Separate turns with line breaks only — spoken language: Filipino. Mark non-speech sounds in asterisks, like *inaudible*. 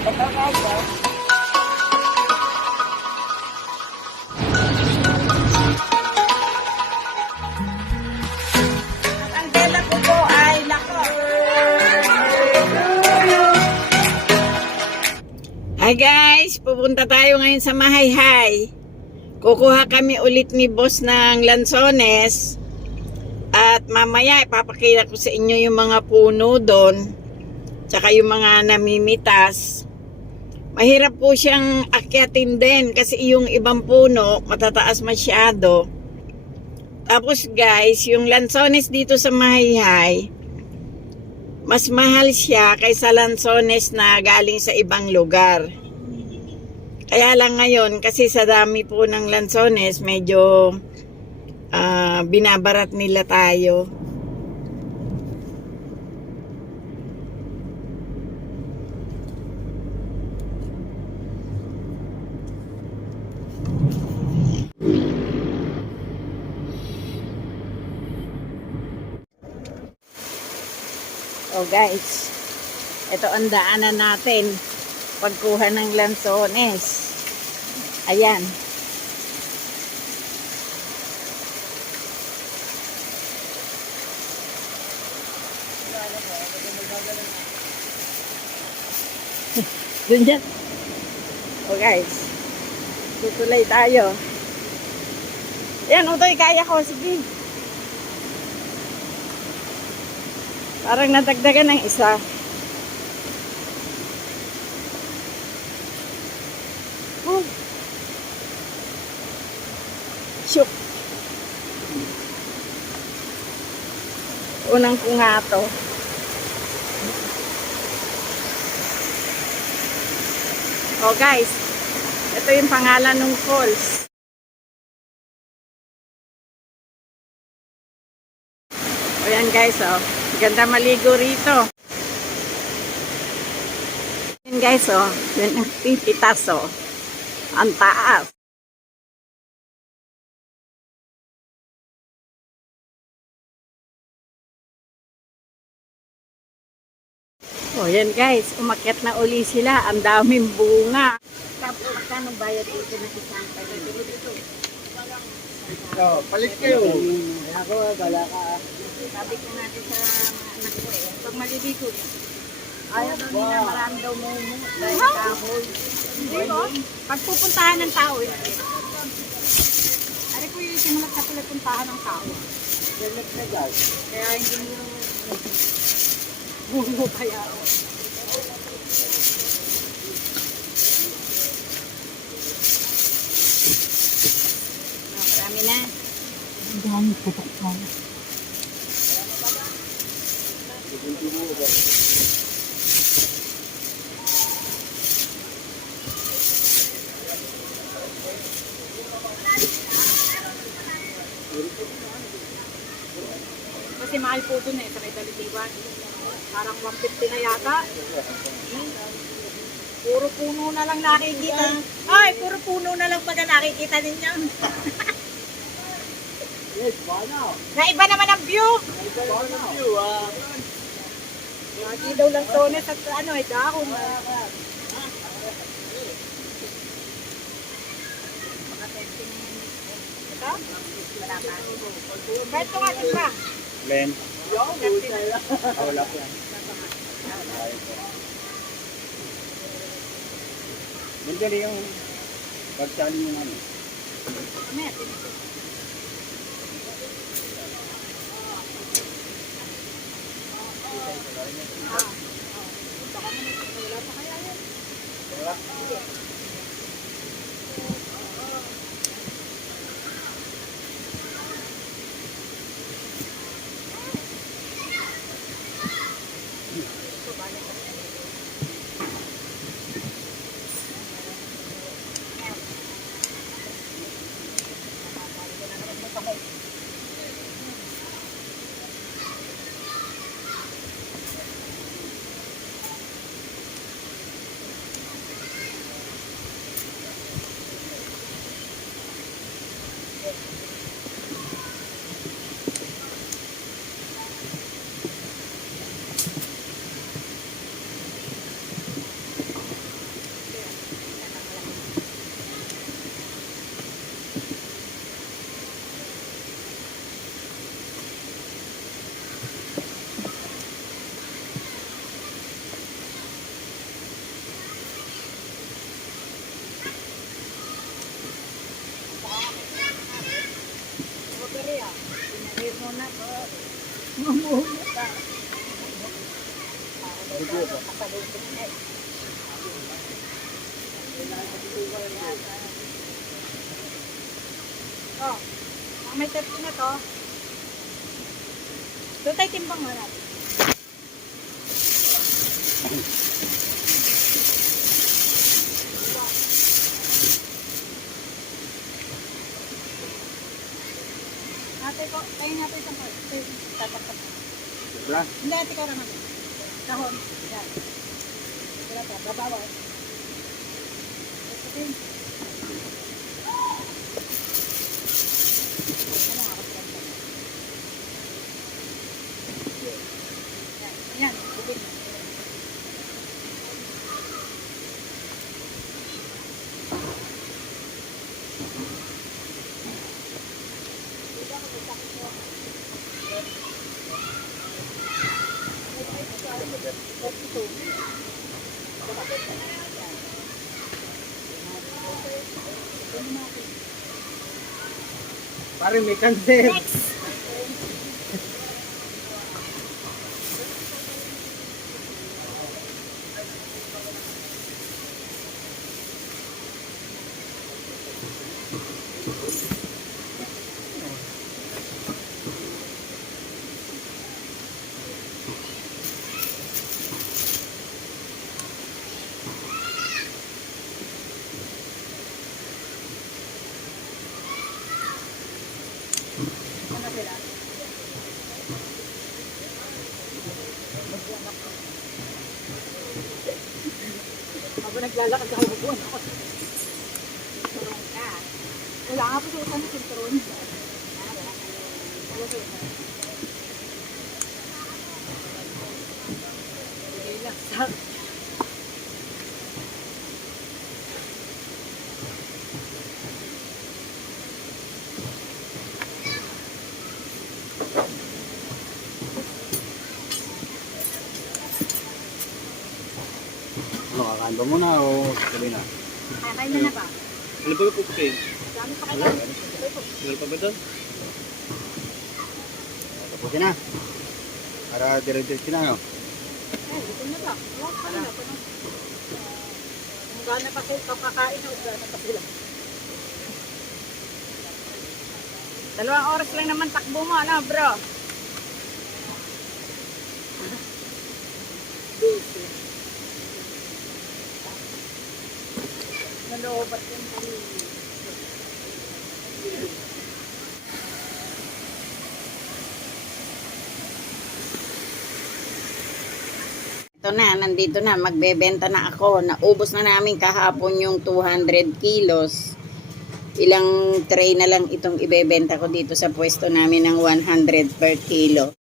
Hi guys, pupunta tayo ngayon sa Mahayhay. Kukuha kami ulit ni boss ng lansones. At mamaya ipapakita ko sa inyo yung mga puno doon. Tsaka yung mga namimitas. Mahirap po siyang akyatin din kasi yung ibang puno matataas masyado. Tapos guys, yung lansones dito sa Mahayhay, mas mahal siya kaysa lansones na galing sa ibang lugar. Kaya lang ngayon, kasi sa dami po ng lansones, medyo ah, binabarat nila tayo. Oh guys, ito ang daanan natin pagkuha ng lansones. Ayan. *laughs* Dun dyan. Oh guys, tutulay tayo. Ayan, utoy, kaya ko. Sige. Parang nadagdagan ng isa. Oh. Shook. Unang ko nga to. Oh guys, ito yung pangalan ng falls. O yan guys, oh. Ganda maligo rito. Yan guys, oh. Yan ang pipitas, oh. Ang taas. Oh, yan guys, umakyat na uli sila. Ang daming bunga. Tapos, magkano bayad dito ng isang dito?
Oh, palit kayo.
Ako, bala ka. Sabi ko natin sa mga anak ko eh, pag maliligo, ayaw daw nila marami daw mumu dahil kahoy.
Hindi mo? Pagpupuntahan ng tao eh. Ari ko yung simulat sa pala puntahan ng tao.
Select na guys.
Kaya hindi mo bungo kaya.
Oh, marami na.
Ang dami putok mo. Kasi mahal po dun eh, sa may dalitiwan. Parang 150 na yata. Puro puno na lang nakikita. Ay, puro puno na lang pag nakikita ninyo.
Yes, bana.
Naiba naman ang view.
Bana. You, ah.
Lagi daw lang tones at ano eh, dahon. Ito? Beto nga, diba?
Len. Ah, wala po. Mandali yung pagsali yung ano.
Mamaya, tinito. Wala pa kaya yan? Wala? Oh, ang may 30 na to. Doon tayo timbang mo natin. Ate ko, tayo natin isang part. Tatapat na.
Sobra.
Hindi, ate ka naman. Kahon. Yan. Wala pa, babawa. Ito
Pare, may cancer.
Ano Ako naglalakad ako buwan ako. Sinturon ka. Wala nga po sa isang sinturon. Wala sa isang. Bigay lang sa
Ano, kakain ba muna o tuloy na?
Kakain na na ba?
Ano ba pupukin?
Dami pa kayo.
Ano pa ba doon? Tapusin na. Para dire-diretso na, no?
Ay, ito na ba? Wala pa na. Kung gana pa sila kapakain o gana pa sila.
Dalawang oras lang naman takbo mo, ano bro?
Nalobat yung kami.
Ito na, nandito na, magbebenta na ako. Naubos na namin kahapon yung 200 kilos. Ilang tray na lang itong ibebenta ko dito sa pwesto namin ng 100 per kilo.